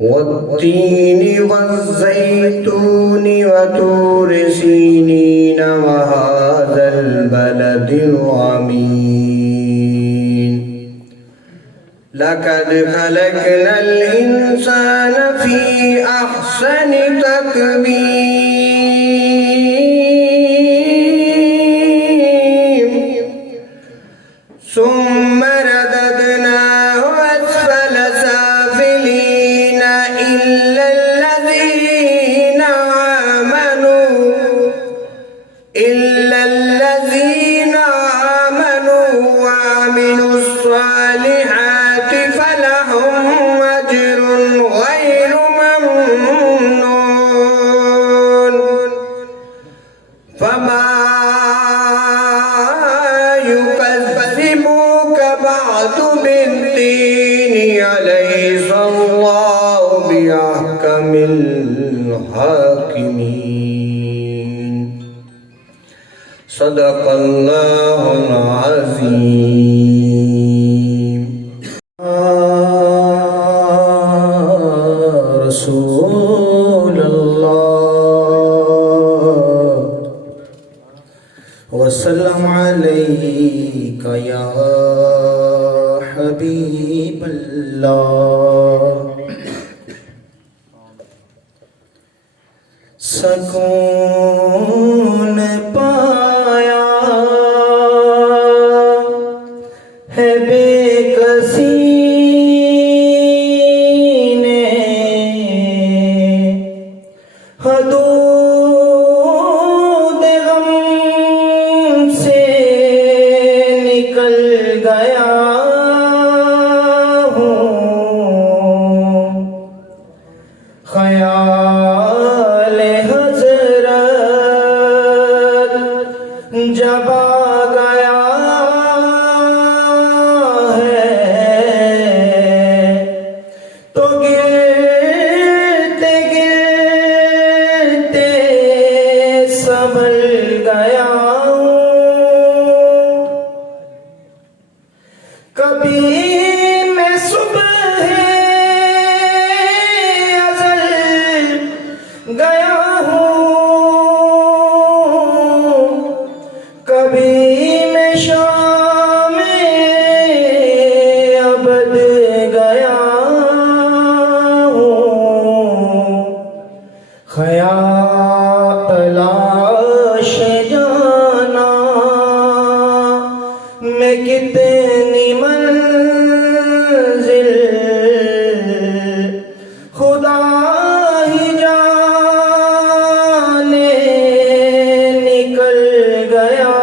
والتين والزيتون وطور سينين وهذا البلد الأمين لقد خلقنا الإنسان في أحسن تقويم ثم رددناه أسفل سافلين إلا الذين آمنوا وعملوا الصالحات فلهم أجر غير ممنون فما يكذبك بعد بالدين أليس الله بأحكم الحاكمين صدق الله العظيم رسول الله وسلم عليك يا حبيب الله سکون پایا ہے بے کسی نے حدود غم سے نکل گیا ہوں خیال جب آ گیا ہے تو گرتے گرتے سنبھل گیا ہوں کبھی میں صبح ازل گیا ہوں کبھی میں شام ابد گیا ہوں خیال تلاش جانا میں کتنی منزل خدا ہی جانے نکل گیا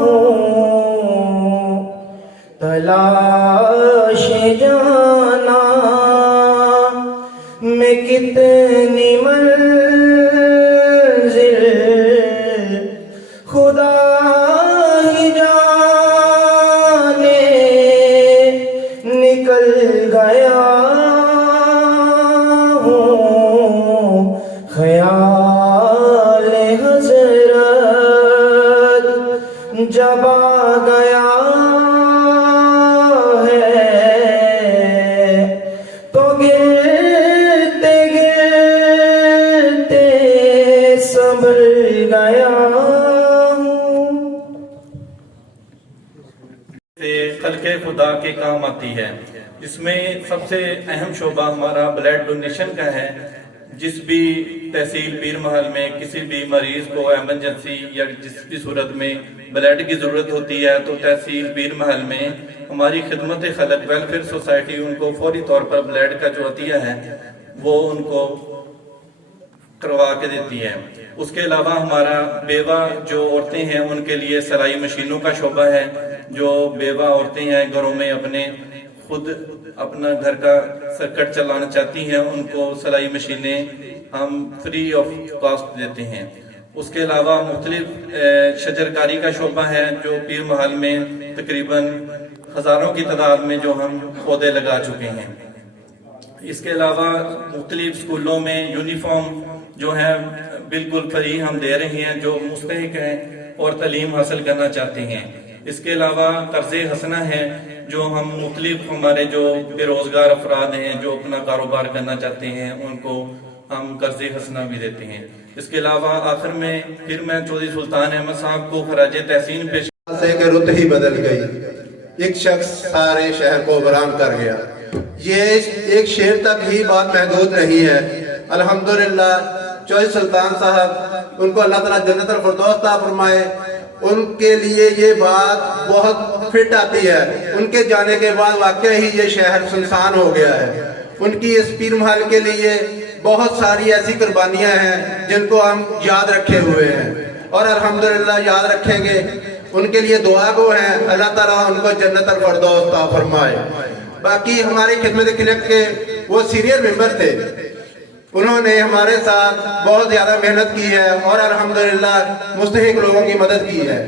ہوں تلاش جانا میں کتنی منزل خدا ہی جانے نکل گیا ہوں خیال حضرت جب آ گیا ہے تو گرتے گرتے سنبھل گیا ہوں خلق خدا کے کام آتی ہے. اس میں سب سے اہم شعبہ ہمارا بلڈ ڈونیشن کا ہے. जिस भी तहसील पीर महल में किसी भी मरीज को एमरजेंसी या जिस भी सूरत में ब्लड की ज़रूरत होती है तो तहसील पीर महल में हमारी खिदमत खलक वेलफेयर सोसाइटी उनको फौरी तौर पर ब्लड का जो अतिया है वो उनको करवा के देती है। उसके अलावा हमारा बेवा जो औरतें हैं उनके लिए सिलाई मशीनों का शोबा है। जो बेवा औरतें हैं घरों में अपने खुद अपना घर का सर्किट चलाना चाहती हैं उनको सिलाई मशीनें हम फ्री ऑफ कॉस्ट देते हैं। उसके अलावा मुख्तलिफ शजरकारी का शोबा है जो पीर महल में तकरीबन हज़ारों की तादाद में जो हम पौधे लगा चुके हैं। इसके अलावा मुख्तलिफ स्कूलों में यूनिफॉर्म जो है बिल्कुल फ्री हम दे रहे हैं जो मुस्तहिक हैं और तालीम हासिल करना चाहते हैं। इसके अलावा कर्ज़ हसना है जो हम मुख्तलिफ हमारे जो बेरोज़गार अफराद हैं जो अपना कारोबार करना चाहते हैं उनको हम कर्ज़ हसना भी देते हैं। इसके अलावा आखिर में फिर मैं चौधरी सुल्तान अहमद साहब को खराज तहसीन पेश से कि रुत ही बदल गई, एक शख्स सारे शहर को बरान कर गया। ये एक शेर तक ही बात महदूद नहीं है। अल्हम्दुलिल्लाह चौधरी सुल्तान साहब उनको अल्लाह ताला जन्नतुल फिरदौस अता फरमाए, उनके लिए ये बात बहुत फिट आती है। उनके जाने के बाद वाकई ही ये शहर सुनसान हो गया है। उनकी इस पीर महल के लिए बहुत सारी ऐसी कुर्बानियां हैं जिनको हम याद रखे हुए हैं और अल्हम्दुलिल्लाह याद रखेंगे। उनके लिए दुआ गो हैं, अल्लाह ताला उनको जन्नतुल फिरदौस अता फरमाए। बाकी हमारी खिदमत खिलक के वो सीनियर मेंबर थे, उन्होंने हमारे साथ बहुत ज्यादा मेहनत की है और अल्हम्दुलिल्लाह मुस्तहिक लोगों की मदद की है।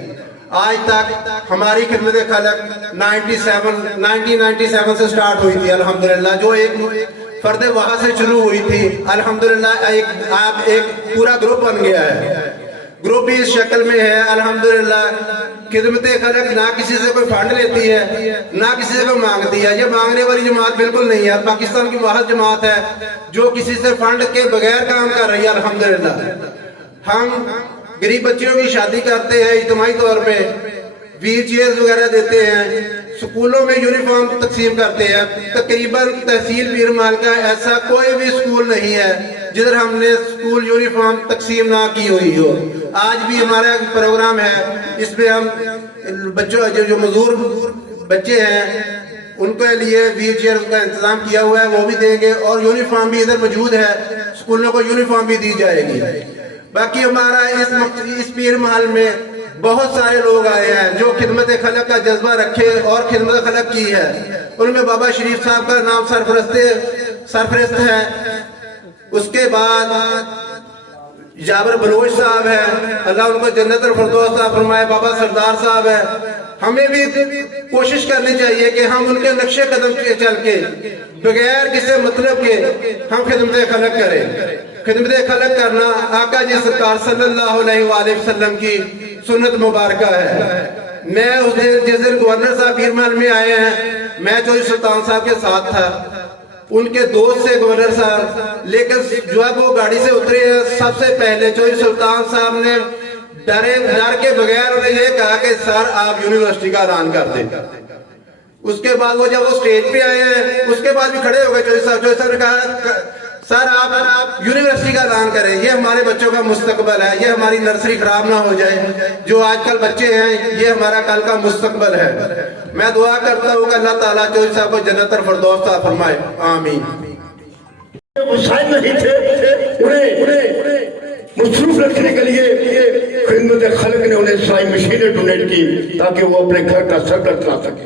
आज तक हमारी खिदमत खलक 1997 से स्टार्ट हुई थी अल्हम्दुलिल्लाह, जो एक फर्द वहां से शुरू हुई थी। अल्हम्दुलिल्लाह एक पूरा ग्रुप बन गया है। ग्रुप भी इस शक्ल में है अल्हम्दुलिल्लाह। खिदमत खलक ना किसी से कोई फंड लेती है ना किसी से कोई मांगती है। ये मांगने वाली जमात बिल्कुल नहीं है। पाकिस्तान की वाहिद जमात है जो किसी से फंड के बगैर काम कर रही है अल्हम्दुलिल्लाह। हम गरीब बच्चियों की शादी करते हैं, इज्तिमाई तौर पे व्हील चेयर्स वगैरह देते हैं, स्कूलों में यूनिफॉर्म तकसीम करते हैं। तकरीबन तहसील पीर महल का ऐसा कोई भी स्कूल नहीं है जिधर हमने स्कूल यूनिफॉर्म तकसीम ना की हुई हो। आज भी हमारा प्रोग्राम है, इसमें हम बच्चों जो मजदूर बच्चे हैं उनके लिए व्हील चेयर का इंतजाम किया हुआ है, वो भी देंगे और यूनिफॉर्म भी इधर मौजूद है, स्कूलों को यूनिफॉर्म भी दी जाएगी। बाकी हमारा इस पीर महल में बहुत सारे लोग आए हैं जो खिदमत खलक का जज्बा रखे और खिदमत खलक की है। उनमें बाबा शरीफ साहब का नाम सरफरिस्त है। उसके बाद जाबर बलोच साहब है, अल्लाह उनको जन्नतुल फिरदौस अता फरमाए। बाबा सरदार साहब है। हमें भी कोशिश करनी चाहिए कि हम उनके नक्शे कदम पे चल के बगैर किसी मतलब के हम खिदमत खलक करें। खिदमत खलक करना आका जी सरकार सल्लल्लाहु अलैहि वसल्लम की सुन्नत मुबारक है। मैं उस दिन जिस दिन गवर्नर साहब पीर महल में आए हैं, मैं चौधरी सुल्तान साहब के साथ था, उनके दोस्त से गवर्नर साहब, लेकिन जब वो गाड़ी से उतरे सबसे पहले चौधरी सुल्तान साहब ने डर के बगैर उन्हें ये कहा कि सर आप यूनिवर्सिटी का ऐलान कर दें। उसके बाद वो जब वो स्टेज पे आए हैं उसके बाद भी खड़े हो गए चौधरी साहब ने कहा सर आप यूनिवर्सिटी का ऐलान करें, ये हमारे बच्चों का मुस्तकबल है, ये हमारी नर्सरी खराब ना हो जाए। जो आजकल बच्चे हैं ये हमारा कल का मुस्तकबल है। मैं दुआ करता हूँ कि अल्लाह ताला चौधरी साहब को जन्नतुल फिरदौस अता फरमाए, आमीन। नहीं थे, उन्हें मसरूफ रखने के लिए खिदमत खलक ने उन्हें सिलाई मशीनें डोनेट की ताकि वो अपने घर का सर्कल चला सके।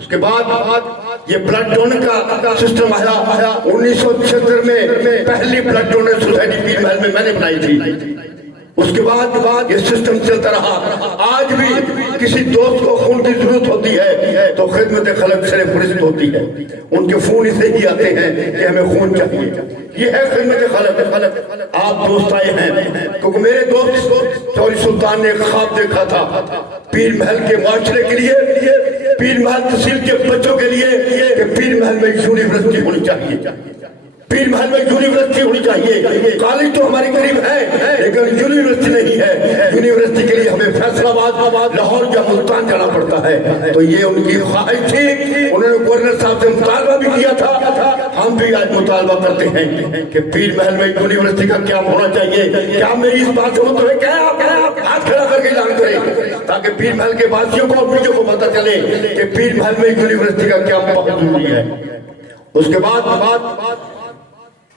उसके बाद ये ब्लड डोनर का सिस्टम आया। 1976 में पहली ब्लड डोनर सोसाइटी पीर महल में मैंने बनाई थी। उसके बाद ये सिस्टम चलता रहा। आज भी किसी दोस्त को खून की जरूरत होती है तो खिदमत खलक से फरिश्त होती है, उनके फोन इसे ही आते हैं कि हमें खून चाहिए। ये है खिदमत खलक। आप दोस्त आए हैं क्योंकि मेरे दोस्त चौधरी सुल्तान ने ख्वाब देखा था पीर महल के माशरे के लिए, पीर महल तहसील के बच्चों के लिए कि पीर महल में यूनिवर्सिटी होनी चाहिए। पीर महल में यूनिवर्सिटी होनी चाहिए। कॉलेज तो हमारे करीब है लेकिन यूनिवर्सिटी नहीं है। यूनिवर्सिटी के लिए हमें फैसलाबाद, लाहौर या मुल्तान जाना पड़ता है। तो ये उनकी ख्वाहिश थी। उन्होंने गवर्नर साहब से मुतालबा भी किया था। हम भी आज मुतालबा करते हैं कि पीर महल में यूनिवर्सिटी का क्या होना चाहिए। क्या मेरी इस बात से मतलब क्या हाथ खड़ा करके ऐलान करें ताकि पीर महल के वासियों को और मीडिया को पता चले कि पीर महल में यूनिवर्सिटी का क्या बहुत जरूरी है। उसके बाद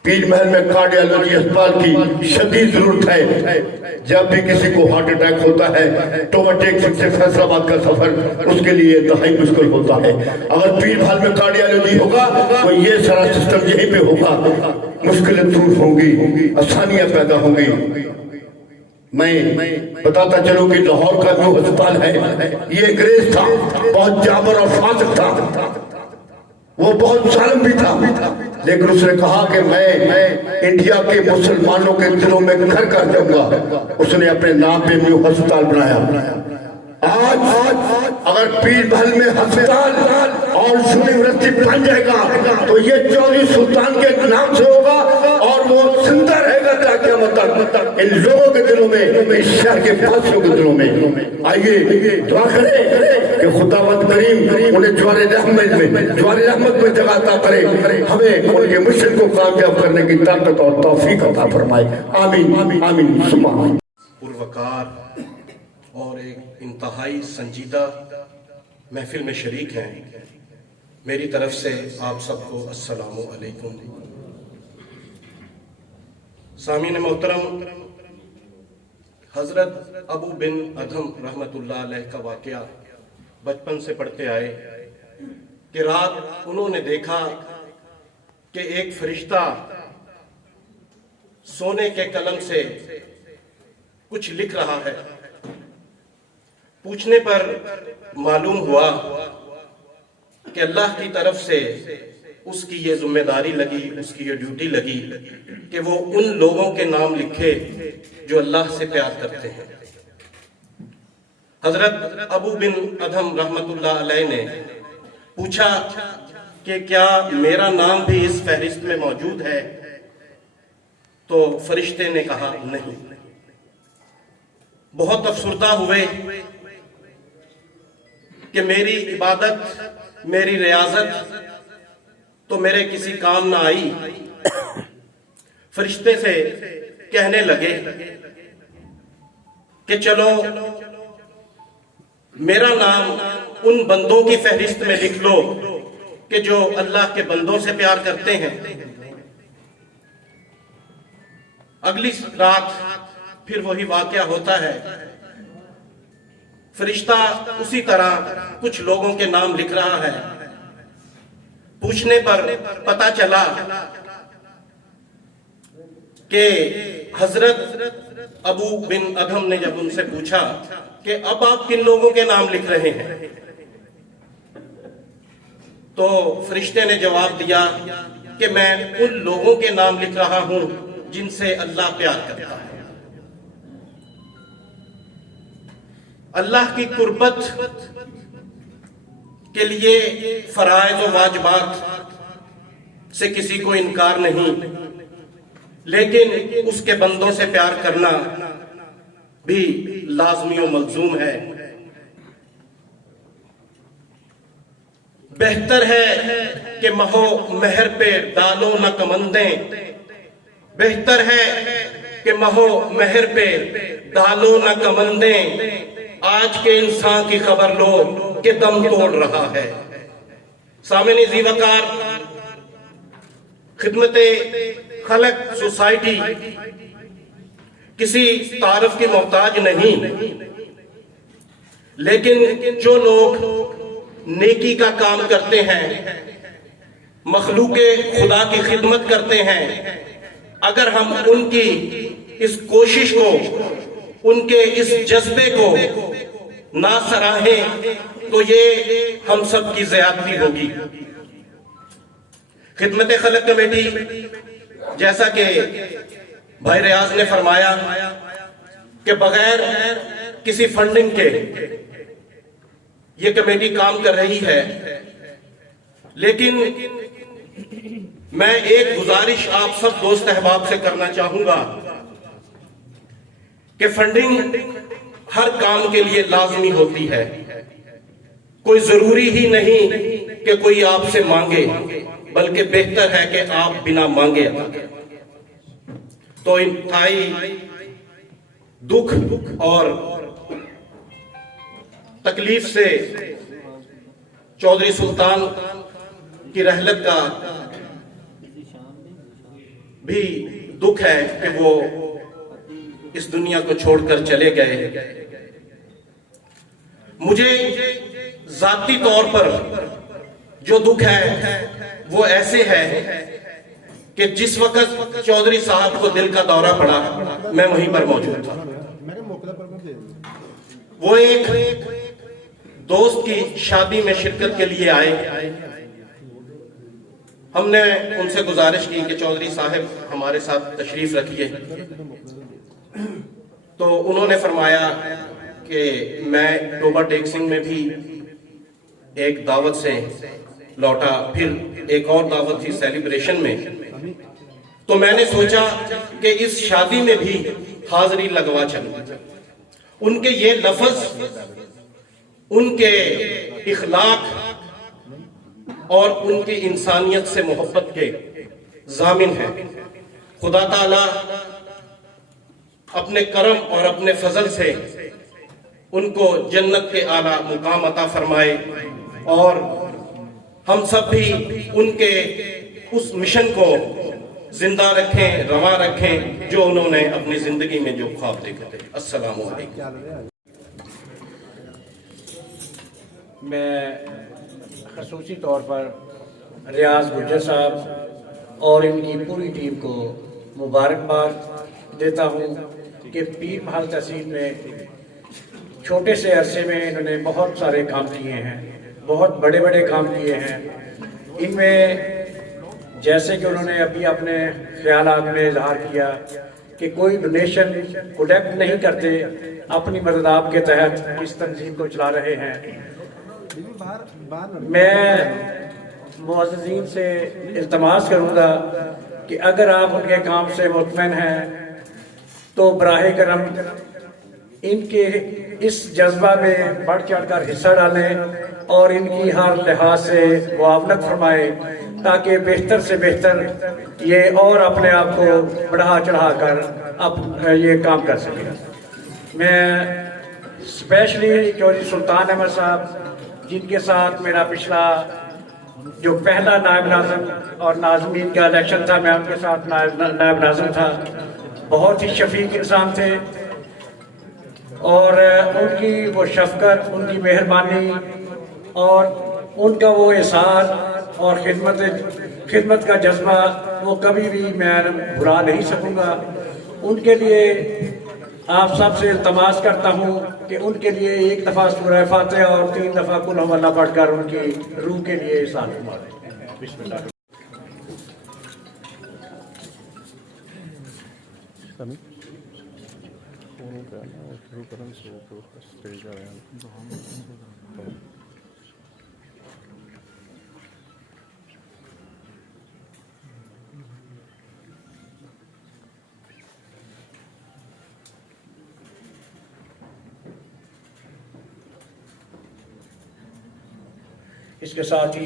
पीर महल में कार्डियोलॉजी अस्पताल की शदीद जरूरत है। जब भी किसी को हार्ट अटैक होता है तो ओवरटेक से फैसलाबाद का सफर उसके लिए इंतहाई मुश्किल होता है। अगर पीर महल में कार्डियोलॉजी होगा तो ये सारा सिस्टम यहीं पे होगा, मुश्किलें दूर होंगी, आसानियां पैदा होंगी। मैं बताता चलूं कि लाहौर का जो अस्पताल है ये अंग्रेज था, बहुत जाबर और फासिक था, वो बहुत जालिम भी था, लेकिन उसने कहा कि मैं इंडिया के मुसलमानों के दिलों में घर कर जाऊंगा। उसने अपने नाम पे न्यू अस्पताल बनाया। आज अगर पीर महल में अस्पताल और यूनिवर्सिटी बन जाएगा तो ये चौधरी सुल्तान के नाम से होगा और वो जिंदा रहेगा ताकि मतलब इन लोगों के दिलों में, इस शहर के वासियों के दिलों में। आइए दुआ करें कि खुदावंद करीम उन्हें ज्वारे रहमत में जगह अता करे, हमें उनके मिशन को कामयाब करने की ताकत और तौफीक अता फरमाए। आमीन आमीन सुम्मा आमीन। पुरवकार और एक इंतहाई संजीदा महफिल में शरीक हैं, मेरी तरफ से आप सबको अस्सलामु अलैकुम। सामीन मोहतरम, हजरत अबू बिन अधम रहमतुल्लाह अलैह का वाक़या बचपन से पढ़ते आए कि रात उन्होंने देखा कि एक फरिश्ता सोने के कलम से कुछ लिख रहा है। पूछने पर मालूम हुआ कि अल्लाह की तरफ से उसकी ये जिम्मेदारी लगी, उसकी ये ड्यूटी लगी कि वो उन लोगों के नाम लिखे जो अल्लाह से प्यार करते हैं। हजरत अबू बिन अधम रहमतुल्लाह अलैह ने पूछा कि क्या मेरा नाम भी इस फहरिस्त में मौजूद है? तो फरिश्ते ने कहा नहीं। बहुत अफसुर्दा हुए कि मेरी इबादत, मेरी रियाजत तो मेरे किसी काम ना आई। फरिश्ते से कहने लगे कि चलो मेरा नाम उन बंदों की फहरिस्त में लिख लो कि जो अल्लाह के बंदों से प्यार करते हैं। अगली रात फिर वही वाकया होता है। फरिश्ता उसी तरह कुछ लोगों के नाम लिख रहा है। पूछने पर पता चला कि हजरत अबू बिन अधम ने जब उनसे पूछा कि अब आप किन लोगों के नाम लिख रहे हैं, तो फरिश्ते ने जवाब दिया कि मैं उन लोगों के नाम लिख रहा हूं जिनसे अल्लाह प्यार करता है। अल्लाह की कुर्बत के लिए फराइज़ और वाजिबात से किसी को इनकार नहीं, लेकिन उसके बंदों से प्यार करना भी लाजमी और मलजूम है। बेहतर है कि महो महर पे डालो न कमंदें, बेहतर है कि महो महर पे डालो न कमंदें। आज के इंसान की खबर लो कि दम तोड़ रहा है। सामने ज़ीवकार खिदमते खलक सोसाइटी किसी तारफ की मोहताज नहीं, लेकिन जो लोग नेकी का काम करते हैं, मखलूके खुदा की खिदमत करते हैं, अगर हम उनकी इस कोशिश को, उनके इस जज्बे को ना सराहें तो ये हम सब की ज़्यादती होगी। खिदमत खलक कमेटी, जैसा कि भाई रियाज ने फरमाया कि बगैर किसी फंडिंग के ये कमेटी काम कर रही है, लेकिन میں ایک گزارش آپ سب دوست احباب سے کرنا چاہوں گا کہ فنڈنگ ہر کام کے لیے لازمی ہوتی ہے، کوئی ضروری ہی نہیں کہ کوئی آپ سے مانگے، بلکہ بہتر ہے کہ آپ بنا مانگے عطا کریں۔ تو انتہائی دکھ اور تکلیف سے چودھری سلطان کی رحلت کا بھی دکھ ہے کہ وہ اس دنیا کو چھوڑ کر چلے گئے۔ مجھے ذاتی طور پر جو دکھ ہے وہ ایسے ہے کہ جس وقت چودھری صاحب کو دل کا دورہ پڑا میں وہیں پر موجود تھا۔ وہ ایک دوست کی شادی میں شرکت کے لیے آئے، ہم نے ان سے گزارش کی کہ چودھری صاحب ہمارے ساتھ تشریف رکھیے، تو انہوں نے فرمایا کہ میں ٹوبہ ٹیک سنگھ میں بھی ایک دعوت سے لوٹا، پھر ایک اور دعوت تھی سیلیبریشن میں، تو میں نے سوچا کہ اس شادی میں بھی حاضری لگوا چلوں۔ ان کے یہ لفظ ان کے اخلاق اور ان کی انسانیت سے محبت کے ضامن ہیں۔ خدا تعالی اپنے کرم اور اپنے فضل سے ان کو جنت کے اعلیٰ مقام عطا فرمائے، اور ہم سب بھی ان کے اس مشن کو زندہ رکھیں، رواں رکھیں جو انہوں نے اپنی زندگی میں جو خواب دیکھے تھے۔ السلام علیکم۔ میں خصوصی طور پر ریاض گجر صاحب اور ان کی پوری ٹیم کو مبارکباد دیتا ہوں کہ پیر محل تحصیل میں چھوٹے سے عرصے میں انہوں نے بہت سارے کام کیے ہیں، بہت بڑے بڑے کام کیے ہیں۔ ان میں جیسے کہ انہوں نے ابھی اپنے خیالات میں اظہار کیا کہ کوئی ڈونیشن کلیکٹ نہیں کرتے، اپنی مدد کے تحت اس تنظیم کو چلا رہے ہیں۔ میں معززین سے التماس کروں گا کہ اگر آپ ان کے کام سے مطمئن ہیں تو براہ کرم ان کے اس جذبہ میں بڑھ چڑھ کر حصہ ڈالیں اور ان کی ہر لحاظ سے معاونت فرمائیں تاکہ بہتر سے بہتر یہ اور اپنے آپ کو بڑھا چڑھا کر یہ کام کر سکیں۔ میں اسپیشلی چودھری سلطان احمد صاحب جن کے ساتھ میرا پچھلا جو پہلا نائب ناظم اور ناظمین کا الیکشن تھا، میں ان کے ساتھ نائب ناظم تھا، بہت ہی شفیق انسان تھے، اور ان کی وہ شفقت، ان کی مہربانی اور ان کا وہ احساس اور خدمت کا جذبہ وہ کبھی بھی میں بھلا نہیں سکوں گا۔ ان کے لیے آپ سب سے التماس کرتا ہوں کہ ان کے لیے ایک دفعہ سورہ فاتحہ اور 3 دفعہ قل ہو اللہ پڑھ کر ان کی روح کے لیے احسان فرمائیں۔ بسم اللہ۔ اس کے ساتھ ہی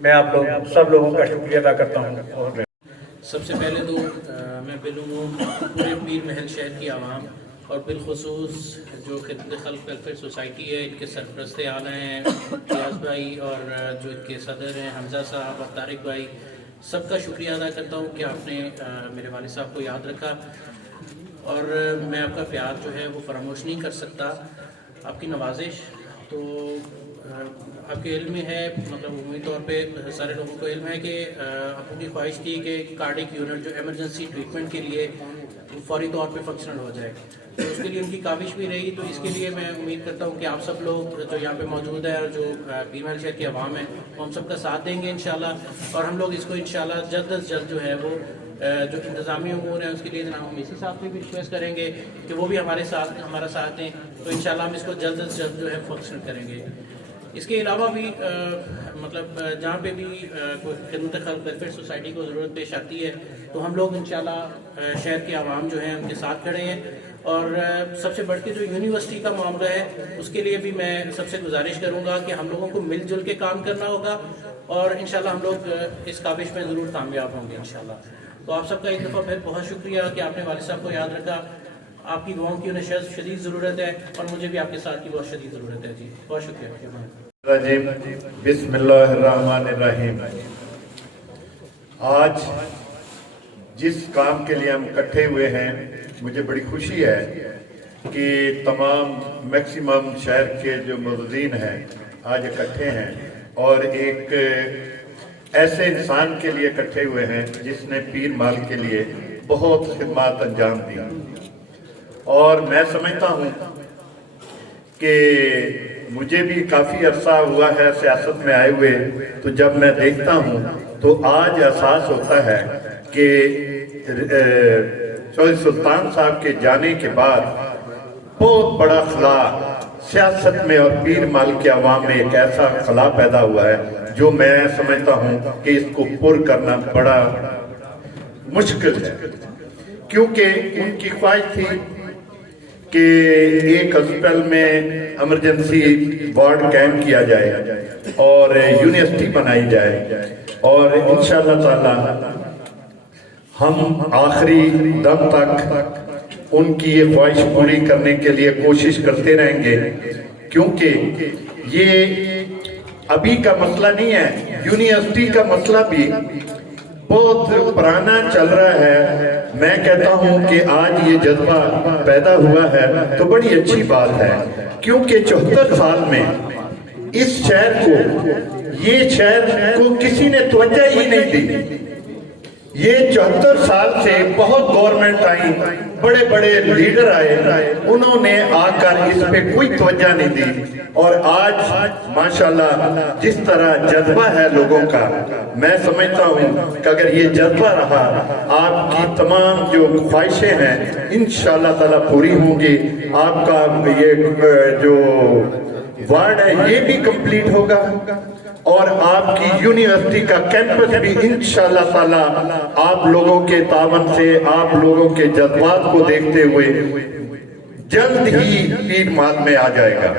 میں آپ لوگ سب لوگوں کا شکریہ ادا کرتا ہوں۔ اور سب سے پہلے تو میں بالعموم پورے پیر محل شہر کی عوام اور بالخصوص جو خدمت خلق ویلفیئر سوسائٹی ہے، ان کے سرپرست اعلیٰ ہیں ریاض بھائی، اور جو ان کے صدر ہیں حمزہ صاحب اور طارق بھائی، سب کا شکریہ ادا کرتا ہوں کہ آپ نے میرے والد صاحب کو یاد رکھا، اور میں آپ کا پیار جو ہے وہ فراموش نہیں کر سکتا، آپ کی نوازش تو آپ کے علم میں ہے، مطلب عمومی طور پہ سارے لوگوں کو علم ہے کہ آپ کی خواہش تھی کہ کارڈک یونٹ جو ایمرجنسی ٹریٹمنٹ کے لیے فوری طور پہ فنکشنل ہو جائے، تو اس کے لیے ان کی کاوش بھی رہی۔ تو اس کے لیے میں امید کرتا ہوں کہ آپ سب لوگ جو یہاں پہ موجود ہیں اور جو پیر محل شہر کی عوام ہے وہ ہم سب کا ساتھ دیں گے انشاءاللہ، اور ہم لوگ اس کو انشاءاللہ جلد از جلد جو ہے وہ جو انتظامی امور ہیں اس کے لیے جناب میسی صاحب کو بھی ریکویسٹ کریں گے کہ وہ بھی ہمارا ساتھ دیں، تو انشاءاللہ ہم اس کو جلد از جلد جو ہے فنکشن کریں گے۔ इसके अलावा भी मतलब जहाँ पे भी कोई खिदमत खल्क वेलफेयर सोसाइटी को ज़रूरत पेश आती है तो हम लोग इंशाल्लाह शहर के आवाम जो हैं उनके साथ खड़े हैं। और सबसे बढ़ के जो यूनिवर्सिटी का मामला है उसके लिए भी मैं सबसे गुजारिश करूँगा कि हम लोगों को मिलजुल के काम करना होगा और इंशाल्लाह हम लोग इस काबिश में ज़रूर कामयाब होंगे इंशाल्लाह। तो आप सबका एक दफ़ा फिर बहुत शुक्रिया कि आपने वालिद साहब को याद रखा। आपकी दुआओं की उन्हें शदीद ज़रूरत है और मुझे भी आपके साथ की बहुत शदीद ज़रूरत है जी। बहुत शुक्रिया। बिस्मिल्लाहिर्रहमानिर्रहीम। आज जिस काम के लिए हम इकट्ठे हुए हैं मुझे बड़ी खुशी है कि तमाम मैक्सिमम शहर के जो मुअज़्ज़िन हैं आज इकट्ठे हैं और एक ऐसे इंसान के लिए इकट्ठे हुए हैं जिसने पीर माल के लिए बहुत खिदमत अंजाम दी। और मैं समझता हूँ कि मुझे भी काफ़ी अरसा हुआ है सियासत में आए हुए, तो जब मैं देखता हूँ तो आज एहसास होता है कि चौधरी सुल्तान साहब के जाने के बाद बहुत बड़ा खला सियासत में और पीर माल के अवाम में एक ऐसा खला पैदा हुआ है जो मैं समझता हूँ कि इसको पुर करना बड़ा मुश्किल है, क्योंकि उनकी ख्वाहिश थी कि एक हॉस्पिटल में इमरजेंसी वार्ड कायम किया जाए और यूनिवर्सिटी बनाई जाए और इंशाअल्लाह ताला हम आखिरी दम तक उनकी ये ख्वाहिश पूरी करने के लिए कोशिश करते रहेंगे, क्योंकि ये अभी का मसला नहीं है, यूनिवर्सिटी का मसला भी बहुत पुराना चल रहा है। मैं कहता हूं कि आज ये जज्बा पैदा हुआ है तो बड़ी अच्छी बात है, क्योंकि 74 साल में इस शहर को, ये शहर को किसी ने तवज्जो ही नहीं दी। ये 74 साल से बहुत गवर्नमेंट आई, बड़े बड़े लीडर आए, उन्होंने आकर इस पे कोई तवज्जो नहीं दी। और आज माशाल्लाह जिस तरह जज्बा है लोगों का, मैं समझता हूँ कि अगर ये जज्बा रहा, आपकी तमाम जो ख्वाहिशें हैं इंशाअल्लाह ताला पूरी होंगी। आपका ये जो वार्ड है ये भी कंप्लीट होगा और आपकी यूनिवर्सिटी का कैंपस भी इंशाअल्लाह ताला आप लोगों के तावन से, आप लोगों के जज्बात को देखते हुए जल्द ही पीर माल में आ जाएगा।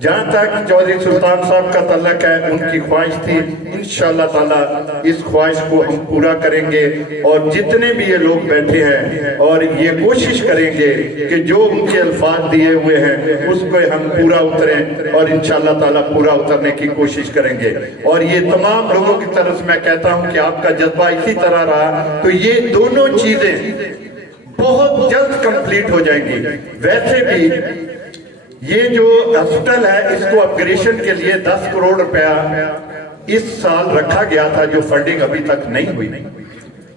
जहाँ तक चौधरी सुल्तान साहब का तल्लक है, उनकी ख्वाहिश थी, इंशाअल्लाह ताला इस ख्वाहिश को हम पूरा करेंगे और जितने भी ये लोग बैठे हैं और ये कोशिश करेंगे कि जो उनके अल्फाज दिए हुए हैं उस पर हम पूरा उतरें और इंशाअल्लाह ताला पूरा उतरने की कोशिश करेंगे। और ये तमाम लोगों की तरफ से मैं कहता हूँ कि आपका जज्बा इसी तरह रहा तो ये दोनों चीजें बहुत जल्द कंप्लीट हो जाएंगी। वैसे भी ये जो हॉस्पिटल है इसको अपग्रेडेशन के लिए 10 करोड़ रुपया इस साल रखा गया था, जो फंडिंग अभी तक नहीं हुई,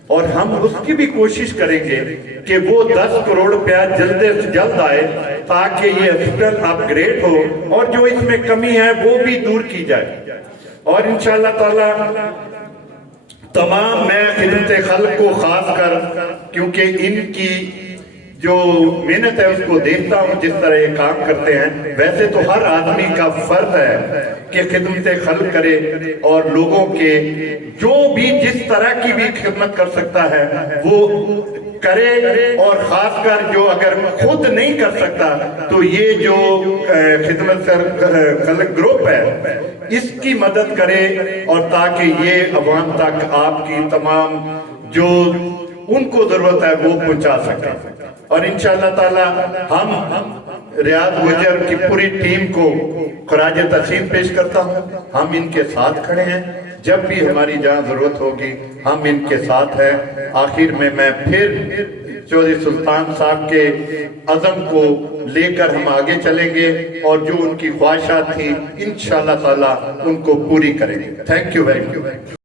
और हम उसकी भी कोशिश करेंगे कि वो 10 करोड़ रुपया जल्द से जल्द आए ताकि ये हॉस्पिटल अपग्रेड हो और जो इसमें कमी है वो भी दूर की जाए। और इंशाअल्लाह ताला तमाम मैं खिदमत खल्क को खास कर, क्योंकि इनकी जो मेहनत है उसको देखता हूँ, जिस तरह ये काम करते हैं। वैसे तो हर आदमी का फर्ज है कि खिदमत खल्क करे और लोगों के जो भी जिस तरह की भी खिदमत कर सकता है वो करे, और खासकर जो अगर खुद नहीं कर सकता तो ये जो खिदमत खल्क ग्रुप है इसकी मदद करे, और ताकि ये अवाम तक आपकी तमाम जो उनको जरूरत है वो पहुंचा सके। और इंशाअल्लाह ताला हम रियाद गुजर की पूरी टीम को खराज तस्लीम पेश करता हूँ। हम इनके साथ खड़े हैं, जब भी हमारी जहाँ जरूरत होगी हम इनके साथ हैं। आखिर में मैं फिर चौधरी सुल्तान साहब के अज़म को लेकर हम आगे चलेंगे और जो उनकी ख्वाहिशात थी इंशाअल्लाह ताला उनको पूरी करेंगे। Thank you very much.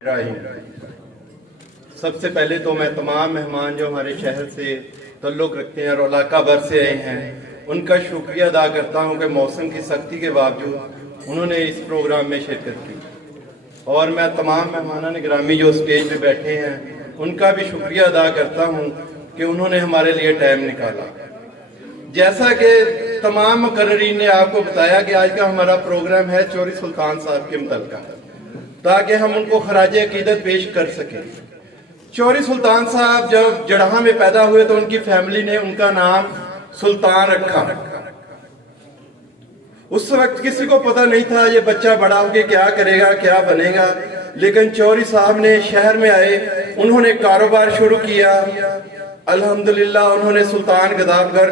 सबसे पहले तो मैं तमाम मेहमान जो हमारे शहर से ताल्लुक़ रखते हैं और इलाका भर से आए हैं उनका शुक्रिया अदा करता हूं कि मौसम की सख्ती के बावजूद उन्होंने इस प्रोग्राम में शिरकत की। और मैं तमाम मेहमानान गिरामी जो स्टेज पे बैठे हैं उनका भी शुक्रिया अदा करता हूं कि उन्होंने हमारे लिए टाइम निकाला। जैसा कि तमाम मुकर्रीन ने आपको बताया कि आज का हमारा प्रोग्राम है चौरी सुल्तान साहब के मुतल्लिक़, ताकि हम उनको खराज अकीदत पेश कर सकें। चौरी सुल्तान साहब जब जड़हा में पैदा हुए तो उनकी फैमिली ने उनका नाम सुल्तान रखा। उस वक्त किसी को पता नहीं था ये बच्चा बड़ा होके क्या करेगा, क्या बनेगा, लेकिन चौरी साहब ने शहर में आए, उन्होंने कारोबार शुरू किया। अल्हम्दुलिल्लाह उन्होंने सुल्तान गदाबगर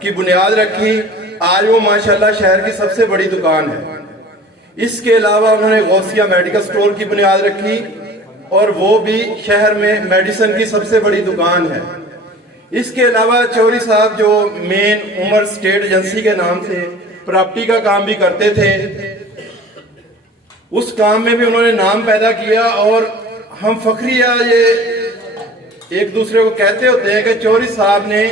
की बुनियाद रखी। आज वो माशाल्लाह शहर की सबसे बड़ी दुकान है। इसके अलावा उन्होंने गौसिया मेडिकल स्टोर की बुनियाद रखी और वो भी शहर में मेडिसिन की सबसे बड़ी दुकान है। इसके अलावा चौरी साहब जो मेन उमर स्टेट एजेंसी के नाम से प्रॉपर्टी का काम भी करते थे, उस काम में भी उन्होंने नाम पैदा किया। और हम फखरिया ये एक दूसरे को कहते होते हैं कि चौरी साहब ने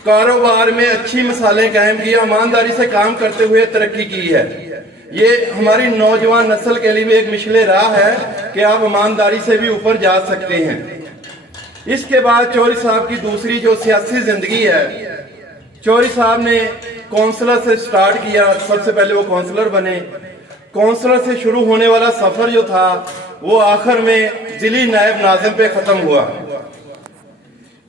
कारोबार में अच्छी मिसालें कायम की, ईमानदारी से काम करते हुए तरक्की की है। ये हमारी नौजवान नस्ल के लिए भी एक मिशले राह है कि आप ईमानदारी से भी ऊपर जा सकते हैं। इसके बाद चौरी साहब की दूसरी जो सियासी जिंदगी है, चौरी साहब ने काउंसलर से स्टार्ट किया। सबसे पहले वो काउंसलर बने। काउंसलर से शुरू होने वाला सफर जो था वो आखिर में जिली नायब नाज़िम पे खत्म हुआ।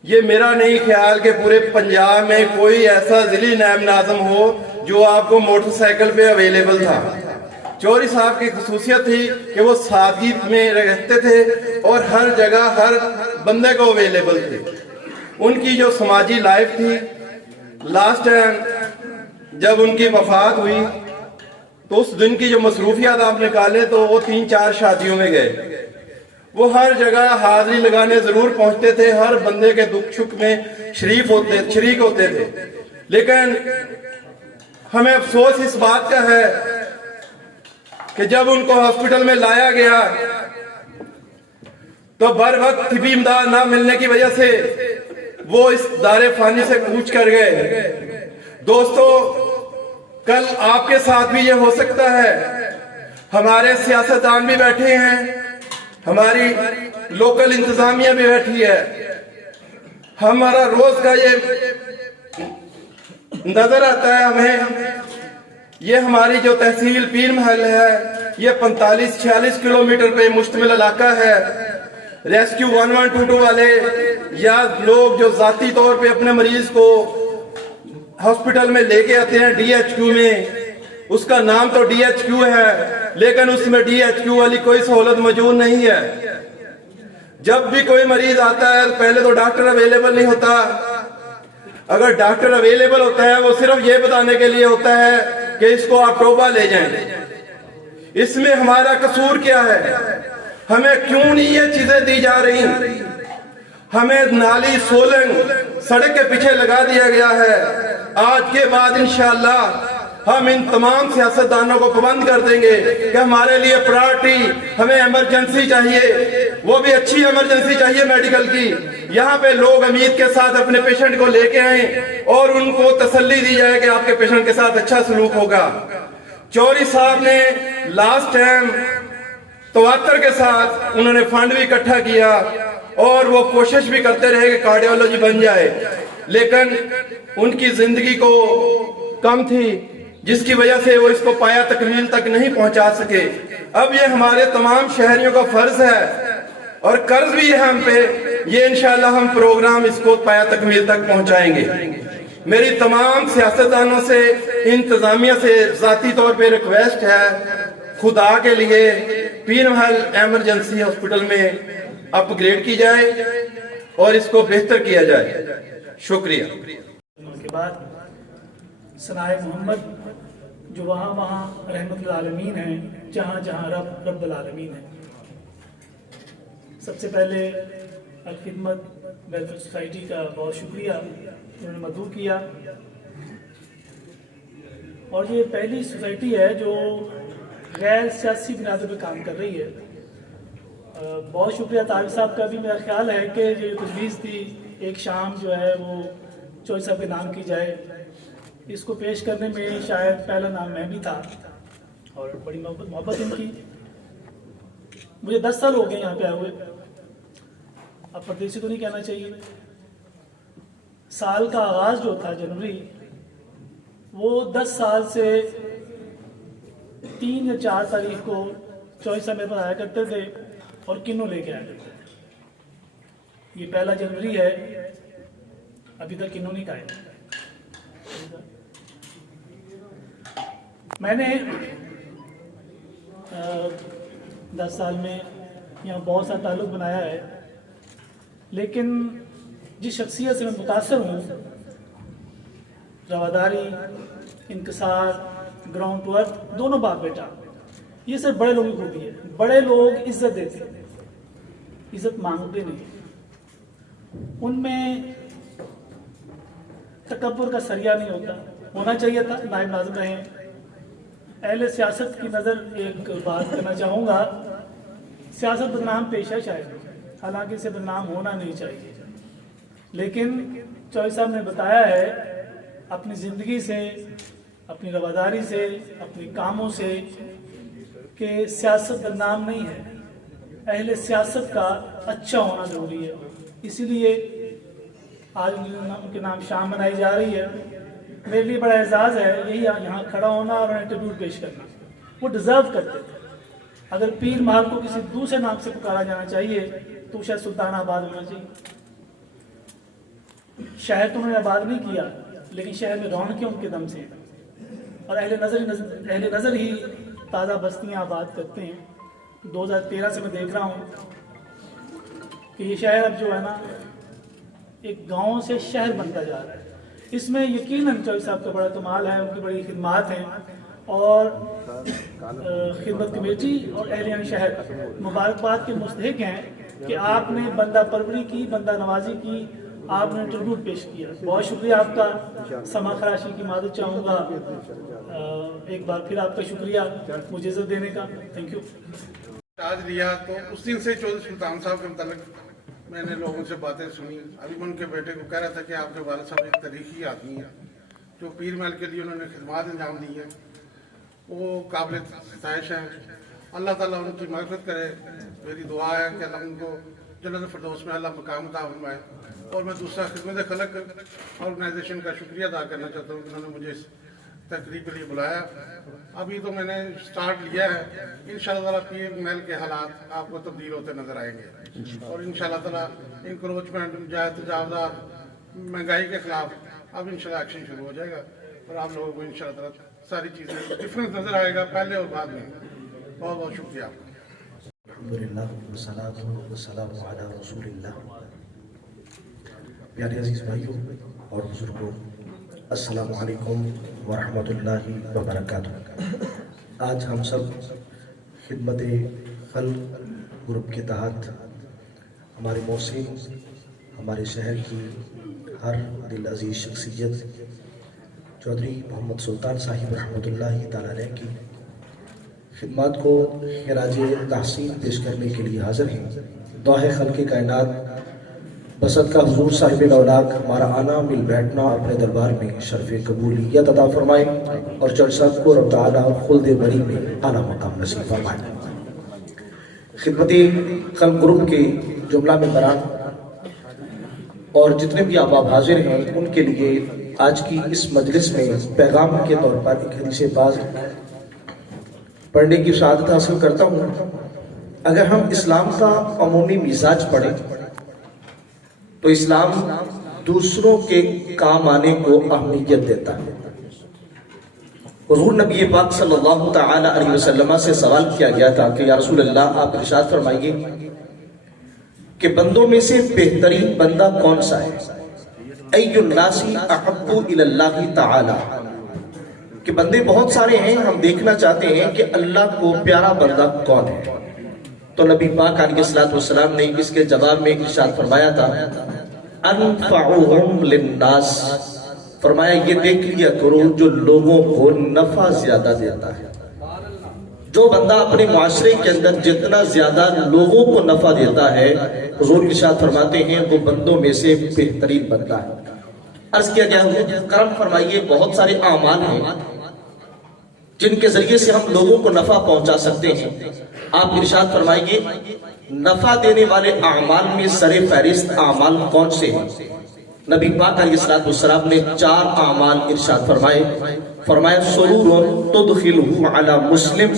ये मेरा नहीं ख्याल कि पूरे पंजाब में कोई ऐसा जिली नायब नाज़िम हो जो आपको मोटरसाइकिल पे अवेलेबल था। चौरी साहब की खसूसियत थी कि वो सादगी में रहते थे और हर जगह हर बंदे को अवेलेबल थे। उनकी जो समाजी लाइफ थी, लास्ट टाइम जब उनकी वफात हुई तो उस दिन की जो मसरूफियात आप निकाले तो वो 3-4 शादियों में गए। वो हर जगह हाजिरी लगाने जरूर पहुंचते थे, हर बंदे के दुख सुख में शरीक होते थे। लेकिन हमें अफसोस इस बात का है कि जब उनको हॉस्पिटल में लाया गया तो बर वक्त तिबी इमदाद ना मिलने की वजह से वो इस दारे फानी से कूच कर गए। दोस्तों, कल आपके साथ भी ये हो सकता है। हमारे सियासतदान भी बैठे हैं, हमारी लोकल इंतजामिया भी बैठी है। हमारा रोज का ये नजर आता है हमें, ये हमारी जो तहसील पीर महल है, ये 45-46 किलोमीटर पे मुश्तमिल इलाका है। रेस्क्यू 1122 वाले या लोग जो जाती तौर पे अपने मरीज को हॉस्पिटल में लेके आते हैं DHQ में, उसका नाम तो DHQ है लेकिन उसमें DHQ वाली कोई सहूलत मौजूद नहीं है। जब भी कोई मरीज आता है पहले तो डॉक्टर अवेलेबल नहीं होता। अगर डॉक्टर अवेलेबल होता है वो सिर्फ ये बताने के लिए होता है कि इसको आप टोबा ले जाएं। इसमें हमारा कसूर क्या है? हमें क्यों नहीं ये चीजें दी जा रही? हमें नाली सोलंग सड़क के पीछे लगा दिया गया है। आज के बाद इंशाअल्लाह हम इन तमाम सियासतदानों को पाबंद कर देंगे कि हमारे लिए प्रायोरिटी, हमें इमरजेंसी चाहिए, वो भी अच्छी इमरजेंसी चाहिए मेडिकल की। यहाँ पे लोग उम्मीद के साथ अपने पेशेंट को लेके आए और उनको तसल्ली दी जाए कि आपके पेशेंट के साथ अच्छा सलूक होगा। चौरी साहब ने लास्ट टाइम तवातर के साथ उन्होंने फंड भी इकट्ठा किया और वो कोशिश भी करते रहे कि कार्डियोलॉजी बन जाए, लेकिन उनकी जिंदगी को कम थी जिसकी वजह से वो इसको पाया तकमील तक नहीं पहुंचा सके। अब ये हमारे तमाम शहरियों का फर्ज है और कर्ज भी है हम पे, ये इंशाल्लाह हम प्रोग्राम इसको पाया तकमील तक पहुंचाएंगे। मेरी तमाम सियासतदानों से, इंतजामिया से जाती तौर पे रिक्वेस्ट है, खुदा के लिए पीर महल एमरजेंसी हॉस्पिटल में अपग्रेड की जाए और इसको बेहतर किया जाए। शुक्रिया। के बाद सनाए मोहम्मद जो वहाँ वहाँ रहमतुल आलमीन है, जहाँ जहाँ रब रब्बुल आलमीन है। सबसे पहले अल-खिदमत वेलफेयर सोसाइटी का बहुत शुक्रिया, उन्होंने मदऊ किया। और ये पहली सोसाइटी है जो गैर सियासी बुनियादों पर काम कर रही है। बहुत शुक्रिया तारिक साहब का भी। मेरा ख्याल है कि ये तजवीज़ थी एक शाम जो है वो चौधरी साहब के नाम की जाए, इसको पेश करने में शायद पहला नाम मैं भी था और बड़ी मोहब्बत इनकी। मुझे 10 साल हो गए यहाँ पे आए हुए, अब परदेसी तो नहीं कहना चाहिए। साल का आगाज़ जो था जनवरी, وہ 10 سال سے 3 یا 4 تاریخ کو چوائسا میرے پاس آیا کرتے تھے اور کنو لے کے آیا کرتے تھے. یہ 1 جنوری ہے، ابھی تک کنو نہیں کھائے. میں نے 10 سال میں یہاں بہت سا تعلق بنایا ہے، لیکن جس شخصیت سے میں متاثر ہوں، رواداری، انکسار، گراؤنڈ ٹو ارتھ، دونوں باپ بیٹا، یہ صرف بڑے لوگوں کی خوبی ہے. بڑے لوگ عزت دیتے ہیں، عزت مانگتے نہیں. ان میں تکبر کا سریہ نہیں ہوتا. ہونا چاہیے تھا نائب ناظم رہے. اہل سیاست کی نظر ایک بات کرنا چاہوں گا. سیاست بدنام پیشہ شاید، حالانکہ اسے بدنام ہونا نہیں چاہیے، لیکن چوہی صاحب نے بتایا ہے اپنی زندگی سے، اپنی رواداری سے، اپنے کاموں سے کہ سیاست بدنام نہیں ہے. اہل سیاست کا اچھا ہونا ضروری ہے. اسی لیے آج ان کے نام شام منائی جا رہی ہے. میرے لیے بڑا اعزاز ہے یہی یہاں کھڑا ہونا اور انہیں ٹریبیوٹ پیش کرنا. وہ ڈیزرو کرتے تھے. اگر پیر محل کو کسی دوسرے نام سے پکارا جانا چاہیے تو شاید سلطان آباد ہونا چاہیے. شہر تو انہوں نے آباد نہیں کیا، لیکن شہر میں رونقیں ان کے دم سے، اور اہل نظر ہی تازہ بستیاں آباد کرتے ہیں. 2013 سے میں دیکھ رہا ہوں کہ یہ شہر اب جو ہے نا ایک گاؤں سے شہر بنتا جا رہا ہے. اس میں یقیناً چوہی صاحب کا بڑا کمال ہے، ان کی بڑی خدمات ہیں، اور خدمت کمیٹی اور اہلیان شہر مبارکباد کے مستحق ہیں کہ آپ نے بندہ پروری کی، بندہ نوازی کی، آپ نے ٹریبیوٹ پیش کیا. بہت شکریہ آپ کا. سما خراشی کی معذرت چاہوں گا. ایک بار پھر آپ کا شکریہ مجھے عزت دینے کا. Thank you. آج لیا تو اس دن سے چودھری سلطان صاحب کے متعلق میں نے لوگوں سے باتیں سنی. ابھی میں ان کے بیٹے کو کہہ رہا تھا کہ آپ کے والد صاحب ایک تاریخی آدمی ہیں جو پیر محل کے لیے انہوں نے خدمات انجام دی ہیں، وہ قابل ستائش ہیں. اللہ تعالیٰ ان کی مغفرت کرے. میری دعا ہے کہ اللہ ان کو جنت فردوس میں اللہ مقام عطا فرمائے. اور میں دوسرا خدمت خلق آرگنائزیشن کا شکریہ ادا کرنا چاہتا ہوں کہ انہوں نے مجھے اس تقریب کے لیے بلایا. ابھی تو میں نے سٹارٹ لیا ہے. انشاءاللہ تعالیٰ پیر محل کے حالات آپ کو تبدیل ہوتے نظر آئیں گے، اور انشاءاللہ تعالیٰ انکروچمنٹ، جائز تجاوزات، مہنگائی کے خلاف اب انشاءاللہ ایکشن شروع ہو جائے گا، اور آپ لوگوں کو انشاءاللہ تعالیٰ ساری چیزیں ڈفرینس نظر آئے گا پہلے اور بعد میں. بہت بہت شکریہ آپ کا. الحمدللہ والصلاۃ والسلام علی رسول اللہ. پیارے عزیز بھائیوں اور بزرگوں، السلام علیکم ورحمۃ اللہ وبرکاتہ. آج ہم سب خدمت خلق گروپ کے تحت ہمارے محسن، ہمارے شہر کی ہر دل عزیز شخصیت چودھری محمد سلطان صاحب رحمۃ اللہ تعالیٰ علیہ کی خدمات کو خراج تحسین پیش کرنے کے لیے حاضر ہیں. دعا ہے خلق کائنات بسط کا حضور صاحب الاولاق ہمارا آنا مل بیٹھنا اپنے دربار میں شرف قبولیت عطا فرمائے، اور چل سب کو رب تعالیٰ خلد بری میں اعلیٰ مقام نصیب فرمائے. خدمت خلق گروپ کے جملہ ممبران اور جتنے بھی احباب حاضر ہیں ان کے لیے آج کی اس مجلس میں پیغام کے طور پر ایک حدیث پاک پڑھنے کی سعادت حاصل کرتا ہوں. اگر ہم اسلام کا عمومی مزاج پڑھیں تو اسلام دوسروں کے کام آنے کو اہمیت دیتا ہے. حضور نبی پاک صلی اللہ تعالی علیہ وسلم سے سوال کیا گیا تھا کہ یا رسول اللہ آپ ارشاد فرمائیے کہ بندوں میں سے بہترین بندہ کون سا ہے؟ ای الناس احب الی اللہ تعالی، کہ بندے بہت سارے ہیں، ہم دیکھنا چاہتے ہیں کہ اللہ کو پیارا بندہ کون ہے. تو نبی پاک علیہ السلام نے اس کے جواب میں ارشاد فرمایا تھا انفعهم للناس، فرمایا یہ دیکھ لیا کرو جو لوگوں کو نفع زیادہ دیتا ہے. جو بندہ اپنے معاشرے کے اندر جتنا زیادہ لوگوں کو نفع دیتا ہے، حضور ارشاد فرماتے ہیں وہ بندوں میں سے بہترین بندہ ہے. عرض کیا گیا کرم فرمائیے بہت سارے اعمال ہیں جن کے ذریعے سے ہم لوگوں کو نفع پہنچا سکتے ہیں. آپ ارشاد فرمائیے نفع دینے والے اعمال میں سر فہرست اعمال کون سے ہیں؟ نبی پاک علیہ السلام نے 4 اعمال ارشاد فرمایا سرور تدخلہ علی مسلم،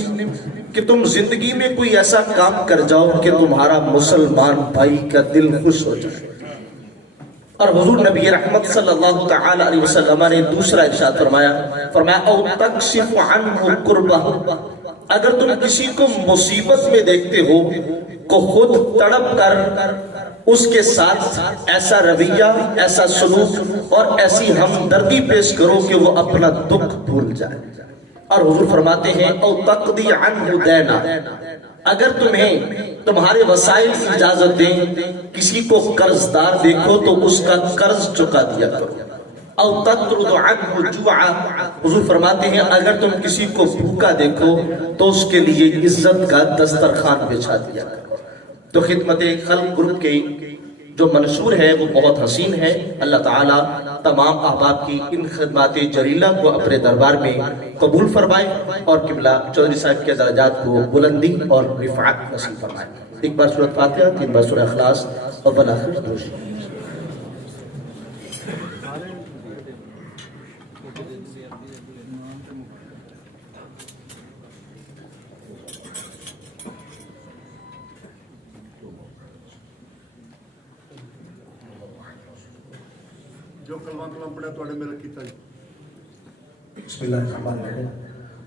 کہ تم زندگی میں کوئی ایسا کام کر جاؤ کہ تمہارا مسلمان بھائی کا دل خوش ہو جائے۔ اور حضور نبی رحمت صلی اللہ تعالی علیہ وسلم نے دوسرا ارشاد فرمایا او تکشف عنہ کربہ، اگر تم کسی کو مصیبت میں دیکھتے ہو کو خود تڑپ کر اس کے ساتھ ایسا رویہ، ایسا سلوک اور ایسی ہمدردی پیش کرو کہ وہ اپنا دکھ بھول جائے۔ اور حضور فرماتے ہیں او تقضی عنہ دینا، اگر تمہیں تمہارے وسائل کی اجازت دیں کسی کو قرض دار دیکھو تو اس کا قرض چکا دیا کرو۔ او تطرد عنہ جوعا، حضور فرماتے ہیں اگر تم کسی کو بھوکا دیکھو تو اس کے لیے عزت کا دسترخوان بچھا دیا کرو۔ تو خدمت خلق گروپ کی جو منشور ہے وہ بہت حسین ہے۔ اللہ تعالیٰ تمام احباب کی ان خدمات جلیلہ کو اپنے دربار میں قبول فرمائے اور قبلہ چودھری صاحب کے درجات کو بلندی اور رفعت نصیب فرمائے۔ ایک بار سورۃ فاتحہ، 3 بار سورہ اخلاص اور بالآخر درود شریف۔ جو کلمہ کلام پڑھا تو میرا کیتا جی۔ بسم اللہ الرحمن الرحیم،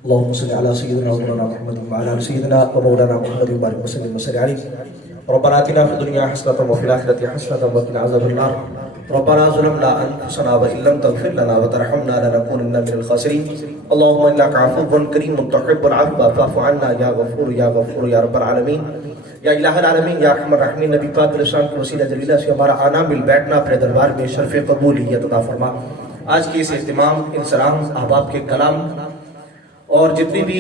اللہم صلی علی سیدنا و مولانا محمد وعلی آل سیدنا و مولانا محمد وبارک وسلم وصلی علیہ۔ ربنا آتنا فی الدنیا حسنۃ وفی الآخرۃ حسنۃ وقنا عذاب النار۔ ربنا ظلمنا انفسنا وان لم تغفر لنا وترحمنا لنکونن من الخاسرین۔ اللہم انک عفو کریم تحب العفو فاعف عنا یا غفور یا غفور یا رب العالمین۔ یا الہ العالمین، یا ارحم الراحمین، نبی پاک علیہ السلام کے وسیلہ جلیلہ سے ہمارا آنا مل بیٹھنا اپنے دربار میں شرف قبولیت عطا فرما۔ آج کے اس اہتمام، انسلام، احباب کے کلام اور جتنے بھی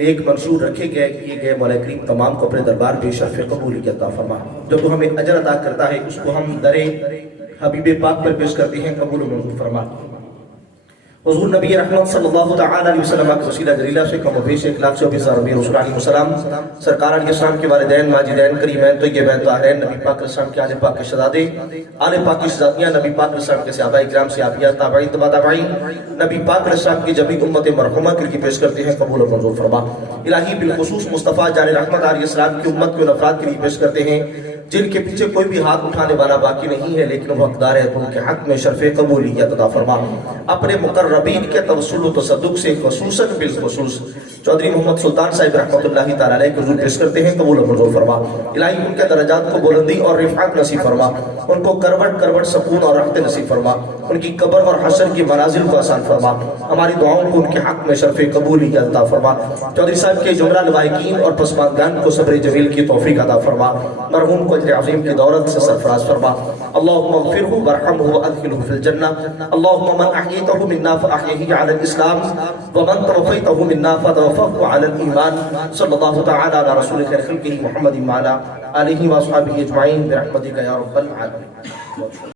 نیک منشور رکھے گئے کیے گئے مولا کریم تمام کو اپنے دربار میں شرف قبولیت عطا فرما۔ جو تو ہمیں اجر عطا کرتا ہے اس کو ہم در حبیب پاک پر پیش کرتے ہیں، قبول و منظور فرما۔ حضور نبی رحمت صلی اللہ تعالی علیہ وسلم کے وسیلہ جلیلہ سے کم و بیش 1,24,000 ربی رسول علیہ السلام، سرکار علیہ السلام کے والدین ماجدین کریمین طیبین طاہرین، نبی پاک علیہ السلام کے آل پاک کے شہزادے، آل پاک کی شہزادیاں، نبی پاک علیہ السلام کے صحابہ اکرام صحابیات تابعین تبع تابعین، نبی پاک علیہ السلام کی جمی امت مرحومہ کے لیے پیش کرتے ہیں، قبول و منظور فرما۔ الہی بالخصوص مصطفیٰ جان رحمت علیہ السلام کی امت کے افراد کے لیے پیش کرتے ہیں جن کے پیچھے کوئی بھی ہاتھ اٹھانے والا باقی نہیں ہے لیکن وہ حقدار ہے، ان کے حق میں شرف قبولیت عطا فرما۔ اپنے مقربین کے توسل و تصدق سے خصوصاً بالخصوص چودھری محمد سلطان صاحب رحمۃ اللہ تعالی علیہ کو حضور پیش کرتے ہیں، قبول و منظور فرما۔ الہی ان کے درجات کو بلندی اور رفعت نصیب فرما، ان کو کروٹ کروٹ سکون اور راحت نصیب فرما، ان کی قبر اور حشر کی منازل کو آسان فرما، ہماری دعاؤں کو ان کے حق میں شرف قبولیت عطا فرما۔ چودھری صاحب کے جملہ لوائقین اور پسماندگان کو صبر جمیل کی توفیق عطا فرما، مرحوم کو اجر عظیم کی دولت سے سرفراز فرما۔ اللہم اغفرہ وارحمہ وادخلہ فی الجنہ، اللہم من احییتہ منا فاحیہ علی الاسلام ومن توفیتہ منا فتوفہ علی الایمان۔ صلی اللہ تعالی علی رسول خیر خلقہ محمد وعلی آلہ واصحابہ اجمعین برحمتک یا رب العالمین۔